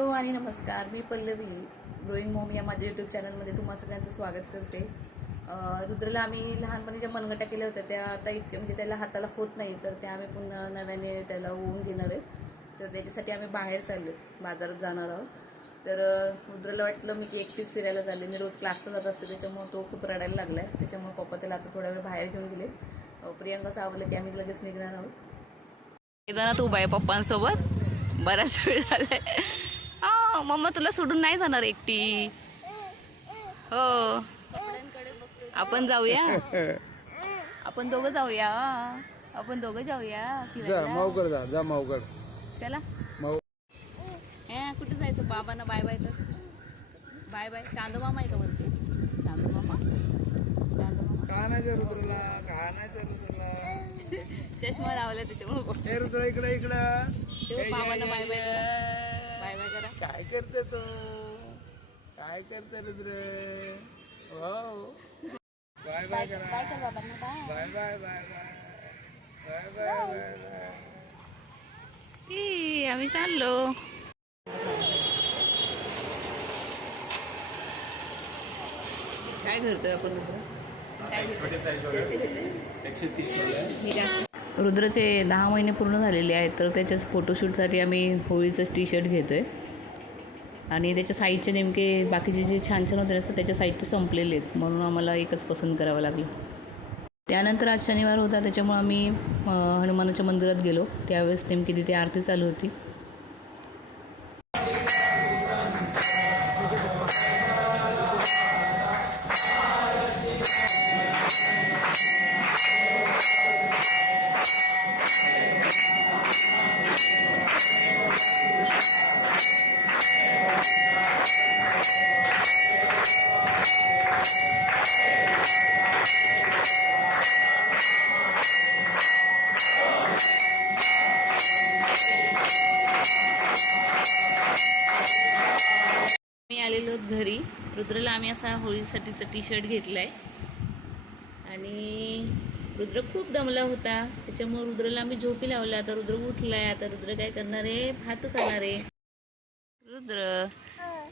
Hello आणि नमस्कार. मी Pallavi drawing Maugham या माझ्या यूट्यूब चॅनलमध्ये तुम्हा सगळ्यांचं स्वागत करते. रुद्रला आम्ही लहानपणी ज्या मनगटा केल्या होत्या त्या आता इतक्या म्हणजे त्याला हाताला होत नाही, तर त्या आम्ही पुन्हा नव्याने त्याला होऊन घेणार आहेत. तर त्याच्यासाठी आम्ही बाहेर चाललो, बाजारात जाणार आहोत. तर रुद्रला वाटलं मी की एकटीच फिरायला चालले. मी रोज क्लासला जात असते, त्याच्यामुळे तो खूप रडायला लागला आहे. त्याच्यामुळे पप्पा त्याला आता थोडा वेळ बाहेर घेऊन गेले. प्रियंकाचं आवडलं की आम्ही लगेच निघणार आहोत. येताना तू बाय पप्पांसोबत बराच वेळ झालाय. मम्मा तुला सोडून नाही जाणार एकटी. हो आपण जाऊया, आपण दोघं जाऊया, आपण दोघं जाऊया मावगड जा मावगड. चला कुठे जायचं? बाबांना बाय बाय कर. Bye bye. चांदू मामा आहे का वरती? चांदू मामा, चांदू मामा का नाही रुद्रला, का नाही रुद्रला चष्मा लावला त्याच्यामुळे. रुद्र इकडे इकडं बाबांना बाय बाय करा, बाय बाय करा. काय करते तो, काय करते रुद्र? हो बाय बाय करा, बाय कर बाबांना. Bye bye bye bye bye bye bye bye. आम्ही चाललो. काय करतोय आपण? रुद्रचे 10 महिने पूर्ण झालेले आहेत, तर त्याच्याच फोटोशूटसाठी आम्ही होळीचंच टी शर्ट घेतोय. आणि त्याच्या साईजचे नेमके बाकीचे जे छान छान होते असं त्याच्या साईजचे संपलेले आहेत, म्हणून आम्हाला एकच पसंत करावं लागलं. त्यानंतर आज शनिवार होता, त्याच्यामुळे आम्ही हनुमानाच्या मंदिरात गेलो. त्यावेळेस नेमकी तिथे आरती चालू होती. आलेलो घरी. रुद्रला आम्ही असा होळीसाठीचा टी शर्ट घेतलाय आणि रुद्र खूप दमला होता, त्याच्यामुळे रुद्रला आम्ही झोपी लावला. आता रुद्र उठलाय. आता रुद्र काय करणार आहे? भातू करणार आहे. रुद्र,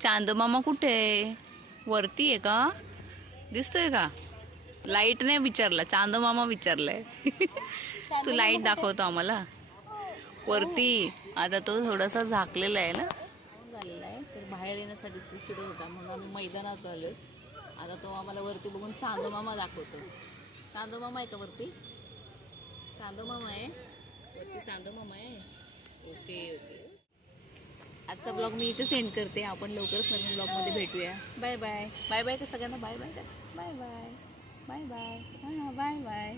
चांदू मामा कुठे आहे? वरती आहे का? दिसतोय का? लाईट नाही विचारला, चांदू मामा विचारलाय. तू लाईट दाखवतो आम्हाला वरती. आता तो थोडासा झाकलेला आहे ना, झालेला आहे, तर बाहेर येण्यासाठी चिडत होता, म्हणून आम्ही मैदानात आलो. आता तो आम्हाला वरती बघून चांदू मामा दाखवतो. चांदू मामा आहे का वरती? चांदू मामा आहे वरती, चांदू मामा आहे. Okay okay. आजचा ब्लॉग मी इथे सेंड करते. आपण लवकरच नवीन ब्लॉगमध्ये भेटूया. Bye bye. बाय बाय का सगळ्यांना? बाय बाय का? Bye bye bye bye. हां बाय बाय.